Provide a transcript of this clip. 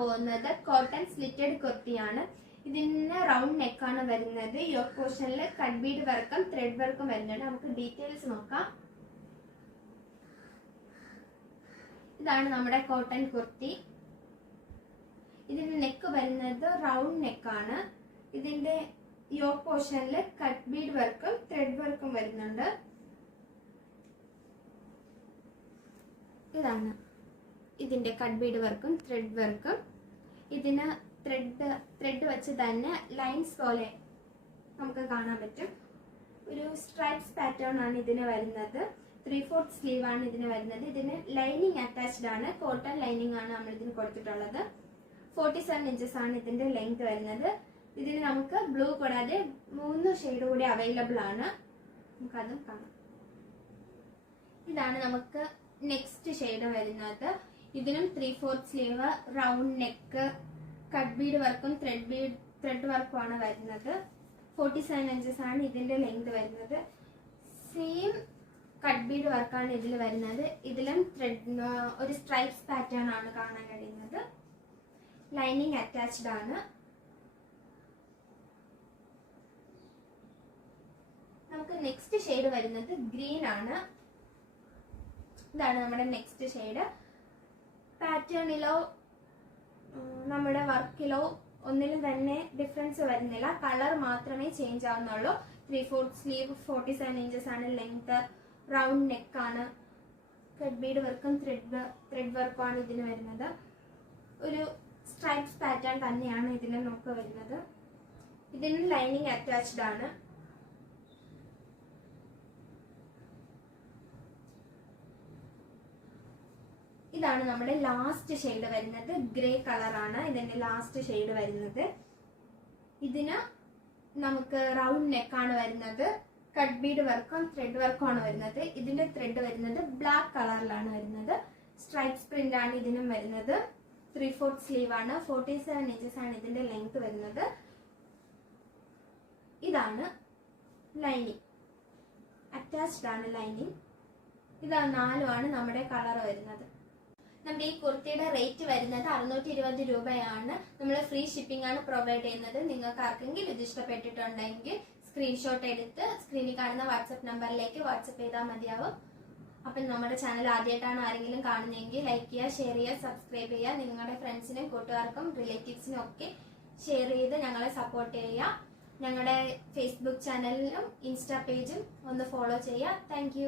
പോകുന്നത് cotton slitted കുർത്തിയാണ്. ഇതിന് റൗണ്ട് നെക്കാണ് വരുന്നത്. യോക്ക് പോർഷനിൽ കട്ട് ബീഡ് വർക്കും ത്രെഡ് വർക്കും വരുന്നുണ്ട്. നമുക്ക് ഡീറ്റെയിൽസ് നോക്കാം. ഇതാണ് നമ്മുടെ കോട്ടൺ കുർത്തി. ഇതിന്റെ നെക്ക് വരുന്നത് റൗണ്ട് നെക്കാണ്. ഇതിന്റെ യോക്ക് പോർഷനിൽ കട്ട് ബീഡ് വർക്കും ത്രെഡ് വർക്കും വരുന്നുണ്ട്. ഇതാണ് ഇതിന്റെ കട്ട് ബീഡ് വർക്കും ത്രെഡ് വർക്കും. ഇതിന് ത്രെഡ് വെച്ച് തന്നെ ലൈൻസ് പോലെ നമുക്ക് കാണാൻ പറ്റും. ഒരു സ്ട്രൈപ്സ് പാറ്റേൺ ആണ് ഇതിന് വരുന്നത്. 3/4 സ്ലീവ് ആണ് ഇതിന് വരുന്നത്. ഇതിന് ലൈനിങ് അറ്റാച്ച്ഡ് ആണ്. കോട്ടൺ ലൈനിങ് ആണ് നമ്മൾ ഇതിന് കൊടുത്തിട്ടുള്ളത്. 47 ഇഞ്ചസ് ആണ് ഇതിന്റെ ലെങ്ത് വരുന്നത്. ഇതിന് നമുക്ക് ബ്ലൂ കൂടാതെ 3 ഷെയ്ഡ് കൂടി അവൈലബിൾ ആണ്. നമുക്കതും കാണാം. ഇതാണ് നമുക്ക് നെക്സ്റ്റ് ഷെയ്ഡ് വരുന്നത്. ഇതിനും 3/4 sleeve, round neck, cut bead വർക്കും ത്രെഡ് വർക്കും ആണ് വരുന്നത്. 47 ഇഞ്ചസ് ആണ് ഇതിന്റെ ലെങ്ത് വരുന്നത്. സെയിം കട്ട് ബീഡ് വർക്കാണ് ഇതിൽ വരുന്നത്. ഇതിലും ഒരു സ്ട്രൈപ്സ് പാറ്റേൺ ആണ് കാണാൻ കഴിയുന്നത്. ലൈനിങ് അറ്റാച്ച്ഡ് ആണ്. നമുക്ക് നെക്സ്റ്റ് ഷെയ്ഡ് വരുന്നത് ഗ്രീൻ ആണ്. ഇതാണ് നമ്മുടെ നെക്സ്റ്റ് ഷെയ്ഡ്. പാറ്റേണിലോ നമ്മുടെ വർക്കിലോ ഒന്നിലും തന്നെ ഡിഫറൻസ് വരുന്നില്ല. കളർ മാത്രമേ ചേഞ്ച് ആവുന്നുള്ളൂ. 3/4 സ്ലീവ്, 47 ഇഞ്ചസ് ആണ് ലെങ്ത്, റൗണ്ട് നെക്ക് ആണ്, കട്ട് ബീഡ് വർക്കും ത്രെഡ് വർക്കും ആണ് ഇതിന് വരുന്നത്. ഒരു സ്ട്രൈപ്സ് പാറ്റേൺ തന്നെയാണ് ഇതിന് നമുക്ക് വരുന്നത്. ഇതിന് ലൈനിങ് അറ്റാച്ച്ഡ് ആണ്. ഇതാണ് നമ്മുടെ ലാസ്റ്റ് ഷെയ്ഡ് വരുന്നത്. ഗ്രേ കളറാണ് ഇതിന്റെ ലാസ്റ്റ് ഷെയ്ഡ് വരുന്നത്. ഇതിന് നമുക്ക് റൗണ്ട് നെക്കാണ് വരുന്നത്. കട്ട് ബീഡ് വർക്കും ത്രെഡ് വർക്കും ആണ് വരുന്നത്. ഇതിന്റെ ത്രെഡ് വരുന്നത് ബ്ലാക്ക് കളറിലാണ് വരുന്നത്. സ്ട്രൈപ്സ് പ്രിന്റ് ആണ് ഇതിനും വരുന്നത്. 3/4 സ്ലീവ് ആണ്. 47 ഇഞ്ചസ് ആണ് ഇതിന്റെ ലെങ്ത് വരുന്നത്. ഇതാണ് ലൈനിങ് അറ്റാച്ച്ഡ് ആണ് ലൈനിങ്. ഇതാണ് 4 നമ്മുടെ കളർ വരുന്നത്. നമ്മുടെ ഈ കുർത്തിയുടെ റേറ്റ് വരുന്നത് 620 രൂപയാണ്. നമ്മൾ ഫ്രീ ഷിപ്പിംഗ് ആണ് പ്രൊവൈഡ് ചെയ്യുന്നത്. നിങ്ങൾക്ക് ആർക്കെങ്കിലും ഇത് ഇഷ്ടപ്പെട്ടിട്ടുണ്ടെങ്കിൽ സ്ക്രീൻഷോട്ട് എടുത്ത് സ്ക്രീനിൽ കാണുന്ന വാട്സപ്പ് നമ്പറിലേക്ക് വാട്സപ്പ് ചെയ്താൽ മതിയാവും. അപ്പം നമ്മുടെ ചാനൽ ആദ്യമായിട്ടാണ് ആരെങ്കിലും കാണുന്നതെങ്കിൽ ലൈക്ക് ചെയ്യുക, ഷെയർ ചെയ്യുക, സബ്സ്ക്രൈബ് ചെയ്യുക. നിങ്ങളുടെ ഫ്രണ്ട്സിനും കൂട്ടുകാർക്കും റിലേറ്റീവ്സിനും ഒക്കെ ഷെയർ ചെയ്ത് ഞങ്ങളെ സപ്പോർട്ട് ചെയ്യുക. ഞങ്ങളുടെ ഫേസ്ബുക്ക് ചാനലിലും ഇൻസ്റ്റാ പേജും ഒന്ന് ഫോളോ ചെയ്യുക. താങ്ക്